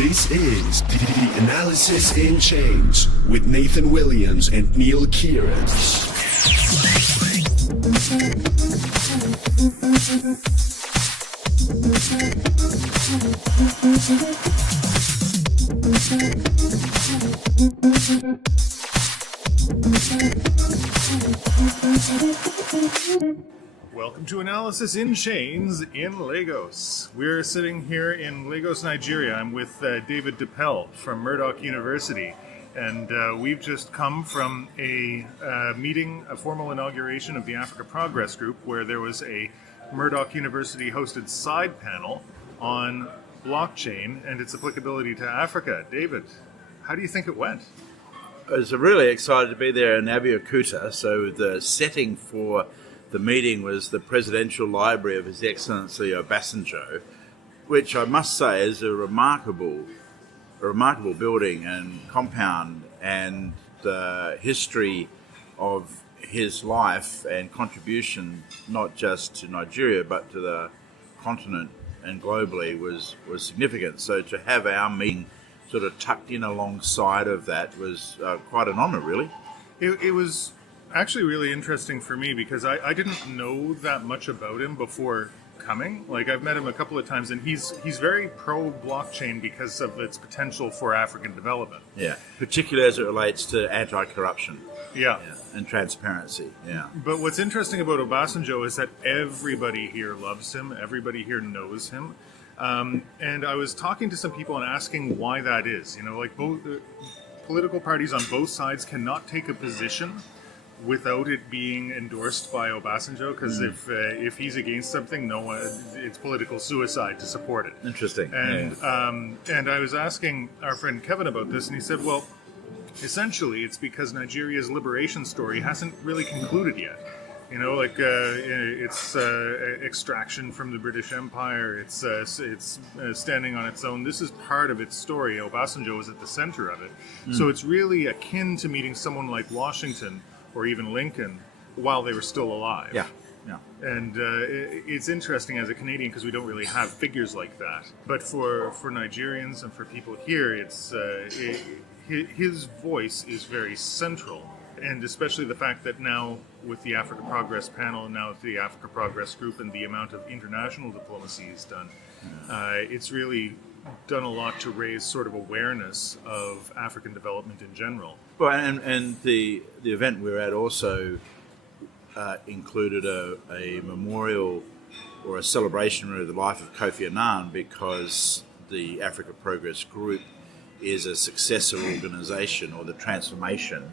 This is the Analysis in Change with Nathan Williams and Neil Kieran. Welcome to Analysis in Chains in Lagos. We're sitting here in Lagos, Nigeria. I'm with David Doepel from Murdoch University, and we've just come from a meeting, a formal inauguration of the Africa Progress Group, where there was a Murdoch University hosted side panel on blockchain and its applicability to Africa. David, how do you think it went? I was really excited to be there in Abeokuta. So the setting for the meeting was the Presidential Library of His Excellency Obasanjo, which I must say is a remarkable building and compound, and the history of his life and contribution, not just to Nigeria but to the continent and globally, was significant. So to have our meeting sort of tucked in alongside of that was quite an honour, really. It was actually really interesting for me because I didn't know that much about him before coming. Like, I've met him a couple of times, and he's very pro-blockchain because of its potential for African development. Yeah, particularly as it relates to anti-corruption. Yeah. And transparency, yeah. But what's interesting about Obasanjo is that everybody here loves him, everybody here knows him. And I was talking to some people and asking why that is. You know, like, both political parties on both sides cannot take a position without it being endorsed by Obasanjo, because if he's against something, it's political suicide to support it. Interesting. And I was asking our friend Kevin about this, and he said, well, essentially it's because Nigeria's liberation story hasn't really concluded yet. You know, like it's extraction from the British Empire. It's standing on its own. This is part of its story. Obasanjo is at the center of it. So it's really akin to meeting someone like Washington or even Lincoln while they were still alive. Yeah. And it's interesting as a Canadian because we don't really have figures like that. But for Nigerians and for people here, his voice is very central. And especially the fact that now with the Africa Progress panel and now with the Africa Progress Group and the amount of international diplomacy he's done, it's really done a lot to raise sort of awareness of African development in general. Well, and the event we were at also included a memorial or a celebration of the life of Kofi Annan, because the Africa Progress Group is a successor organisation, or the transformation,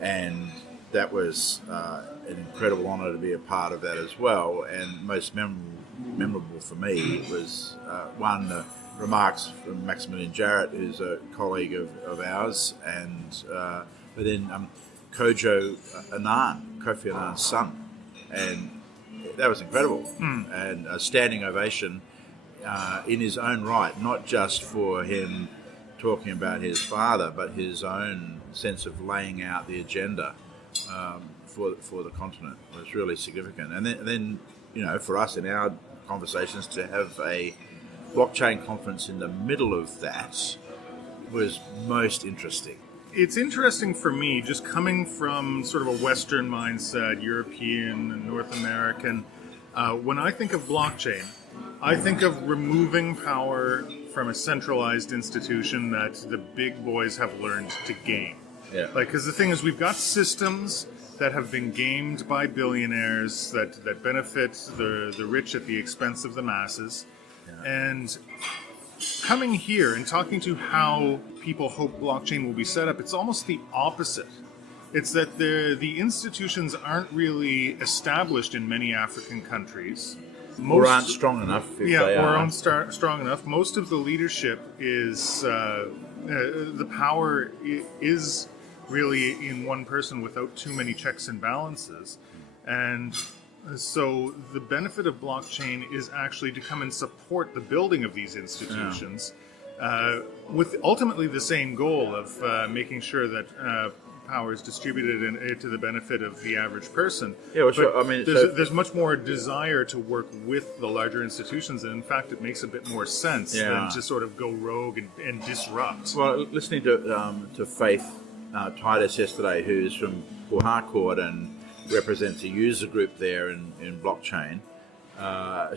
and that was an incredible honour to be a part of that as well. And most memorable for me was one, remarks from Maximilian Jarrett, who's a colleague of ours, and but then Kojo Annan, Kofi Annan's son, and that was incredible. And a standing ovation in his own right, not just for him talking about his father, but his own sense of laying out the agenda for the continent was really significant. And then you know, for us in our conversations, to have a blockchain conference in the middle of that was most interesting. It's interesting for me, just coming from sort of a Western mindset, European and North American. When I think of blockchain, I think of removing power from a centralized institution that the big boys have learned to game. Yeah. Like, because the thing is, we've got systems that have been gamed by billionaires that benefit the rich at the expense of the masses. And coming here and talking to how people hope blockchain will be set up, it's almost the opposite. It's that the institutions aren't really established in many African countries. Or aren't strong enough if they are. aren't strong enough. Most of the leadership is, the power is really in one person without too many checks and balances. And so the benefit of blockchain is actually to come and support the building of these institutions with ultimately the same goal of making sure that power is distributed to the benefit of the average person. Yeah, well, But sure. I mean, there's much more desire to work with the larger institutions, and in fact, it makes a bit more sense than to sort of go rogue and disrupt. Well, listening to Faith Titus yesterday, who's from Port Harcourt and represents a user group there in blockchain,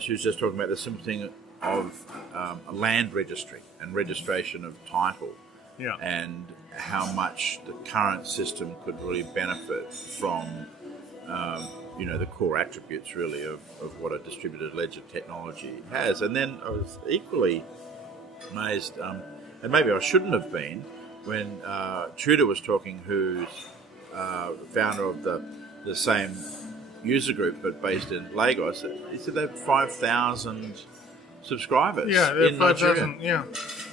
she was just talking about the simple thing of a land registry and registration of title, and how much the current system could really benefit from the core attributes really of what a distributed ledger technology has. And then I was equally amazed, and maybe I shouldn't have been, when Tudor was talking, who's founder of the same user group but based in Lagos. He said they have 5,000 subscribers. Yeah, there are 5,000. Yeah,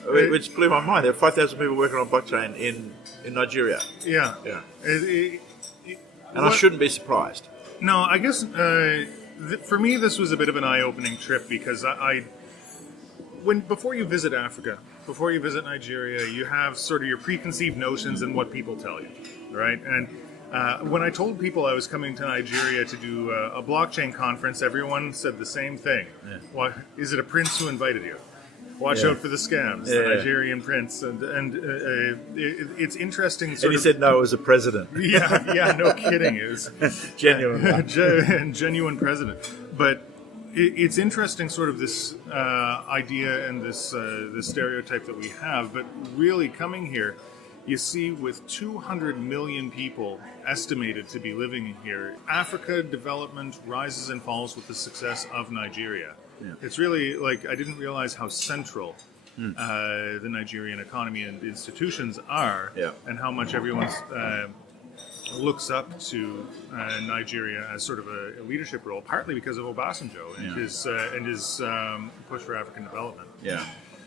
which blew my mind. There are 5,000 people working on blockchain in Nigeria. Yeah. I shouldn't be surprised. No, I guess for me this was a bit of an eye-opening trip, because before you visit Africa, before you visit Nigeria, you have sort of your preconceived notions and what people tell you, right? And when I told people I was coming to Nigeria to do a blockchain conference, everyone said the same thing. Yeah. Why, is it a prince who invited you? Watch out for the scams, the Nigerian prince. And it's interesting. And he said no, it was a president. Yeah, no kidding. It was genuine president. But it's interesting, sort of this idea and this stereotype that we have. But really coming here, you see, with 200 million people estimated to be living here, Africa development rises and falls with the success of Nigeria. Yeah. It's really like, I didn't realize how central the Nigerian economy and institutions are, and how much everyone looks up to Nigeria as sort of a leadership role, partly because of Obasanjo and his push for African development. Yeah.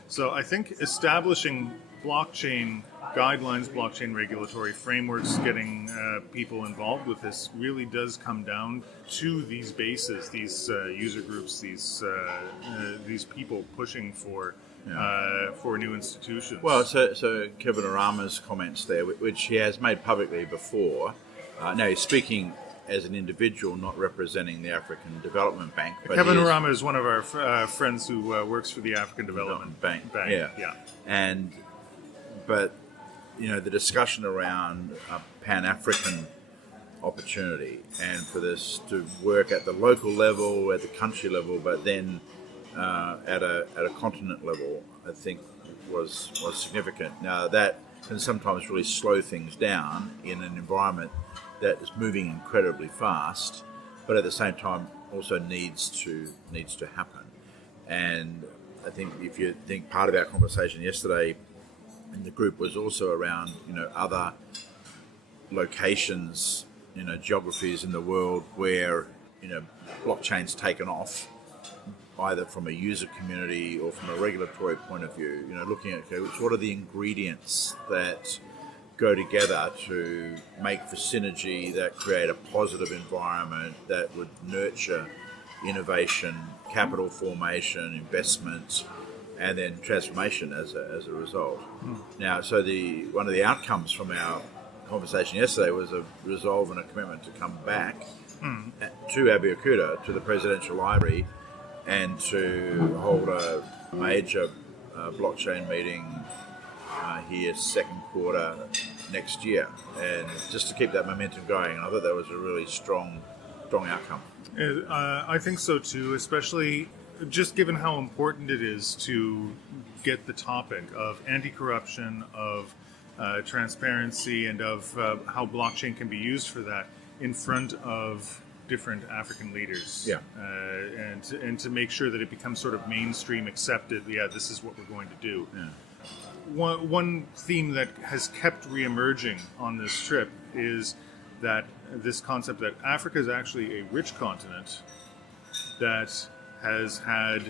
So I think establishing blockchain guidelines, blockchain regulatory frameworks, getting people involved with this really does come down to these bases, these user groups, these people pushing for new institutions. Well, so Kevin Arama's comments there, which he has made publicly before. Now he's speaking as an individual, not representing the African Development Bank. But Kevin Arama is one of our friends who works for the African Development Bank. Yeah. But the discussion around a Pan-African opportunity, and for this to work at the local level, at the country level, but then at a continent level, I think was significant. Now that can sometimes really slow things down in an environment that is moving incredibly fast, but at the same time also needs to happen. And I think if you think part of our conversation yesterday in the group was also around other locations, geographies in the world where blockchain's taken off, either from a user community or from a regulatory point of view. Looking at what are the ingredients that go together to make for synergy that create a positive environment that would nurture innovation, capital formation, investment, and then transformation as a result. Now, so one of the outcomes from our conversation yesterday was a resolve and a commitment to come back to Abeokuta, to the Presidential Library, and to hold a major blockchain meeting here second quarter next year, and just to keep that momentum going. And I thought that was a really strong outcome. I think so too, especially just given how important it is to get the topic of anti-corruption, of transparency, and of how blockchain can be used for that in front of different African leaders. And to make sure that it becomes sort of mainstream accepted. This is what we're going to do. One theme that has kept re-emerging on this trip is that this concept that Africa is actually a rich continent that has had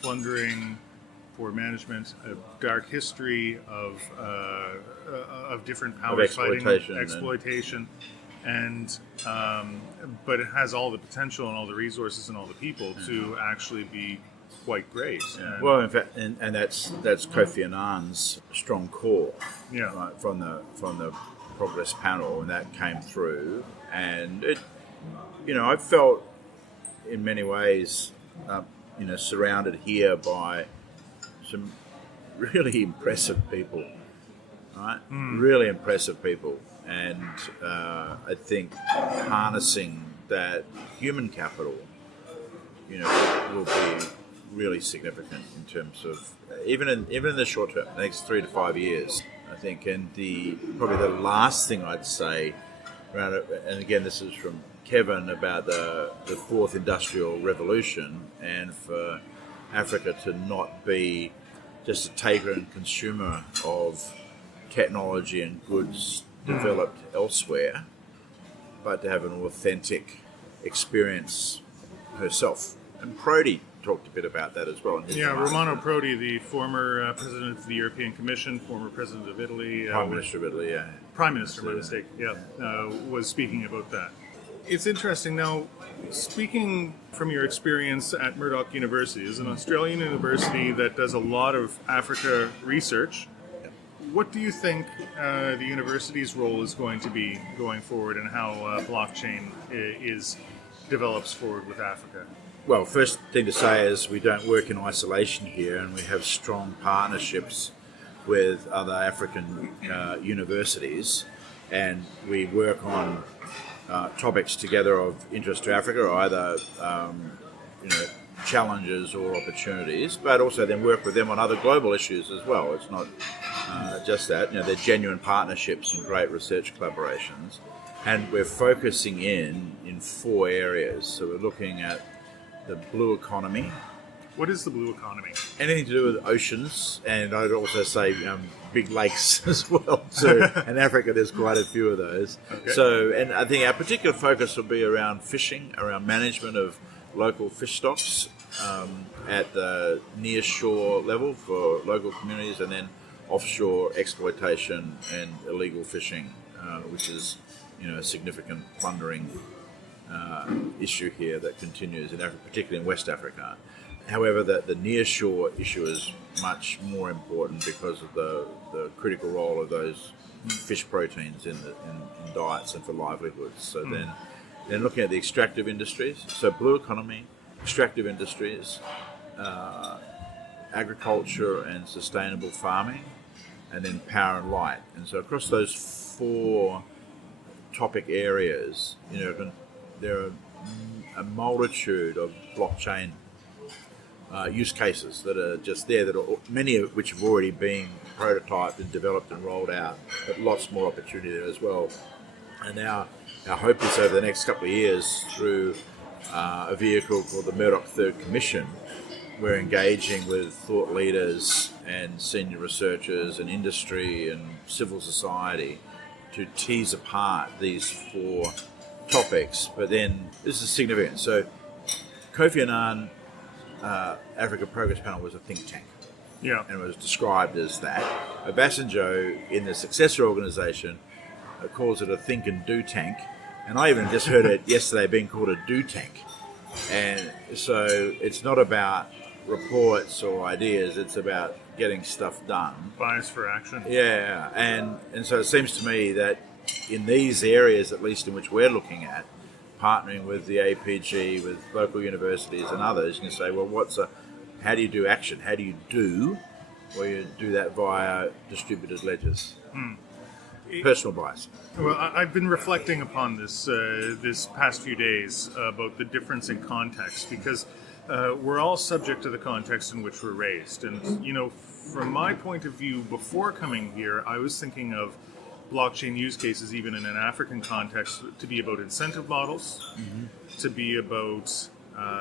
plundering, poor management, a dark history of different powers fighting, exploitation, and but it has all the potential and all the resources and all the people to actually be quite great. Well, in fact, and that's Kofi Annan's strong core. Right, from the Progress panel, and that came through, and it, I felt in many ways, surrounded here by some really impressive people, right? Really impressive people, and I think harnessing that human capital, will be really significant in terms of even in the short term, the next 3 to 5 years, I think. And probably the last thing I'd say around it, and again, this is from Kevin about the fourth industrial revolution, and for Africa to not be just a taker and consumer of technology and goods developed elsewhere, but to have an authentic experience herself. And Prodi talked a bit about that as well. Yeah, Romano Prodi, the former president of the European Commission, former president of Italy. Prime Minister of Italy, yeah. Prime Minister, my mistake, was speaking about that. It's interesting. Now, speaking from your experience at Murdoch University, is an Australian university that does a lot of Africa research. What do you think the university's role is going to be going forward, and how blockchain develops forward with Africa? Well, first thing to say is we don't work in isolation here, and we have strong partnerships with other African universities, and we work on topics together of interest to Africa, either challenges or opportunities, but also then work with them on other global issues as well. It's not just that. They're genuine partnerships and great research collaborations, and we're focusing in 4 areas. So we're looking at the blue economy. What is the blue economy? Anything to do with oceans, and I'd also say big lakes as well too. In Africa, there's quite a few of those. Okay. So, and I think our particular focus will be around fishing, around management of local fish stocks at the near shore level for local communities, and then offshore exploitation and illegal fishing, which is a significant plundering issue here that continues in Africa, particularly in West Africa. However, the near-shore issue is much more important because of the critical role of those fish proteins in diets and for livelihoods. So then looking at the extractive industries, so blue economy, extractive industries, agriculture and sustainable farming, and then power and light. And so across those 4 topic areas, there are a multitude of blockchain use cases that are just there, many of which have already been prototyped and developed and rolled out, but lots more opportunity there as well. And our hope is over the next couple of years, through a vehicle called the Murdoch Third Commission, we're engaging with thought leaders and senior researchers and industry and civil society to tease apart these 4 topics. But then this is significant. So Kofi Annan Africa Progress Panel was a think tank. Yeah. And it was described as that. Obasanjo, in the successor organisation, calls it a think and do tank. And I even just heard it yesterday being called a do tank. And so it's not about reports or ideas, it's about getting stuff done. Bias for action. Yeah, and so it seems to me that in these areas, at least in which we're looking at, partnering with the APG, with local universities and others, you can say, well, how do you do action? How do you do? Well, you do that via distributed ledgers. Personal bias. Well, I've been reflecting upon this this past few days about the difference in context, because we're all subject to the context in which we're raised. And, from my point of view, before coming here, I was thinking of blockchain use cases, even in an African context, to be about incentive models, to be about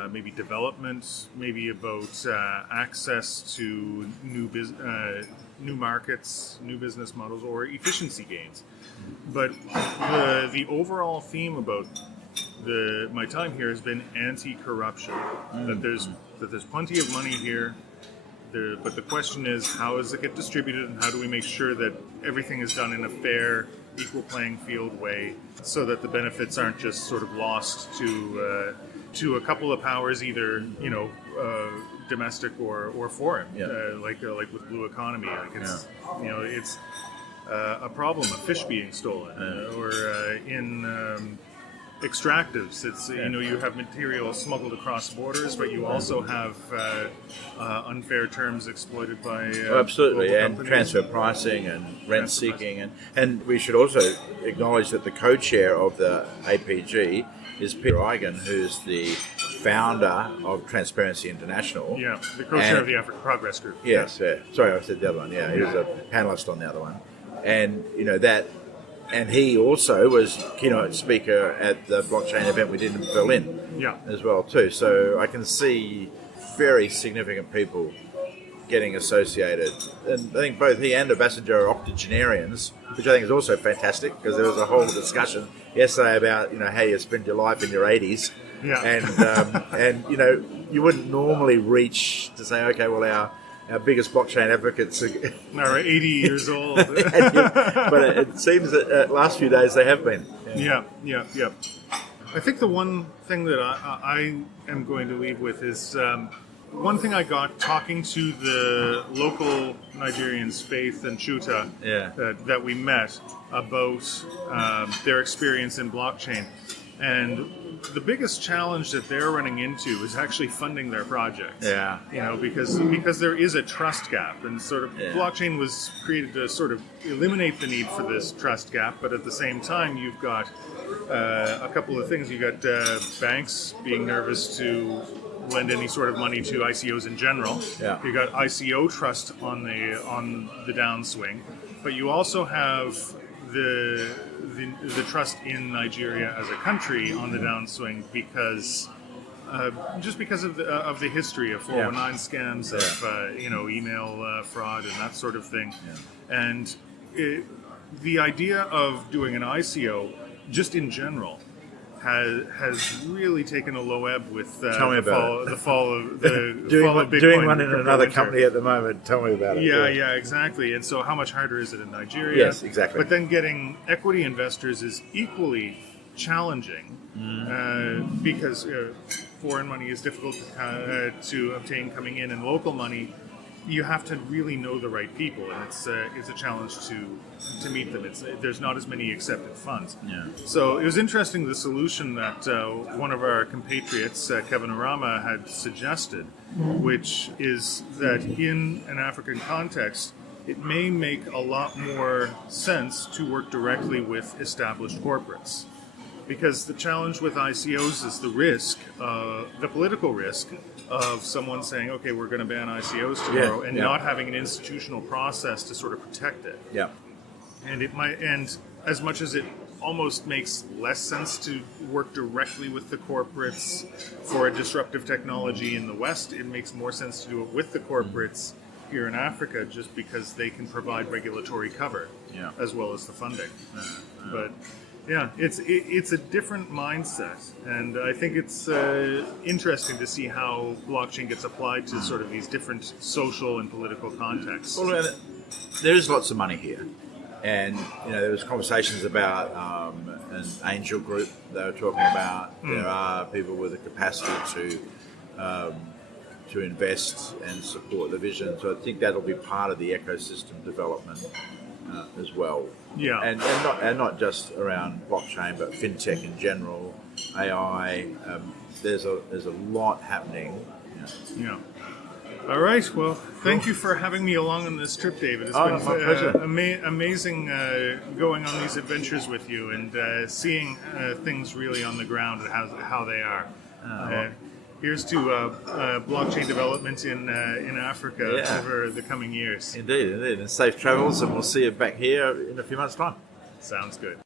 maybe development, maybe about access to new markets, new business models, or efficiency gains. But the overall theme about my time here has been anti-corruption. That there's plenty of money here. But the question is, how does it get distributed, and how do we make sure that everything is done in a fair, equal playing field way, so that the benefits aren't just sort of lost to a couple of powers, either domestic or foreign, like with blue economy. Like it's a problem of fish being stolen, or in extractives. It's you have material smuggled across borders, but you also have unfair terms exploited by absolutely, global and companies. transfer pricing and rent seeking, and we should also acknowledge that the co-chair of the APG is Peter Eigen, who's the founder of Transparency International. Yeah, the co-chair of the African Progress Group. Yes, yeah. Sorry, I said the other one. Yeah, he was a panelist on the other one, and and he also was keynote speaker at the blockchain event we did in Berlin. Yeah. As well too. So I can see very significant people getting associated, and I think both he and Obasanjo are octogenarians, which I think is also fantastic because there was a whole discussion yesterday about how you spend your life in your 80s. Yeah. And you wouldn't normally reach to say, okay, well our biggest blockchain advocates are 80 years old. but it seems that last few days they have been. Yeah. I think the one thing that I am going to leave with is one thing I got talking to the local Nigerians, Faith and Chuta, that we met about their experience in blockchain. And the biggest challenge that they're running into is actually funding their projects. Yeah. Because there is a trust gap, and sort of blockchain was created to sort of eliminate the need for this trust gap, but at the same time you've got a couple of things. You've got banks being nervous to lend any sort of money to ICOs in general. Yeah. You've got ICO trust on the downswing, but you also have the trust in Nigeria as a country on the downswing because just because of the history of 419 scams, of email fraud and that sort of thing, and the idea of doing an ICO just in general has really taken a low ebb with the fall of Bitcoin. Doing one in another company at the moment. Tell me about it. Yeah, exactly. And so how much harder is it in Nigeria? Yes, exactly. But then getting equity investors is equally challenging because foreign money is difficult to obtain coming in, and local money, you have to really know the right people, and it's a challenge to meet them. There's not as many accepted funds. Yeah. So it was interesting, the solution that one of our compatriots, Kevin Arama, had suggested, which is that in an African context, it may make a lot more sense to work directly with established corporates. Because the challenge with ICOs is the risk, the political risk of someone saying, okay, we're going to ban ICOs tomorrow, and not having an institutional process to sort of protect it. Yeah. And it might, and as much as it almost makes less sense to work directly with the corporates for a disruptive technology in the West, it makes more sense to do it with the corporates here in Africa, just because they can provide regulatory cover as well as the funding. But yeah, it's a different mindset, and I think it's interesting to see how blockchain gets applied to sort of these different social and political contexts. Well, there is lots of money here, and there was conversations about an angel group they were talking about. There are people with the capacity to invest and support the vision. So I think that'll be part of the ecosystem development as well. Yeah, and not just around blockchain, but fintech in general, AI. There's a lot happening. Yeah. All right. Well, thank you for having me along on this trip, David. It's been my pleasure. Amazing going on these adventures with you and seeing things really on the ground and how they are. Here's to blockchain development in Africa over the coming years. Indeed. And safe travels, and we'll see you back here in a few months' time. Sounds good.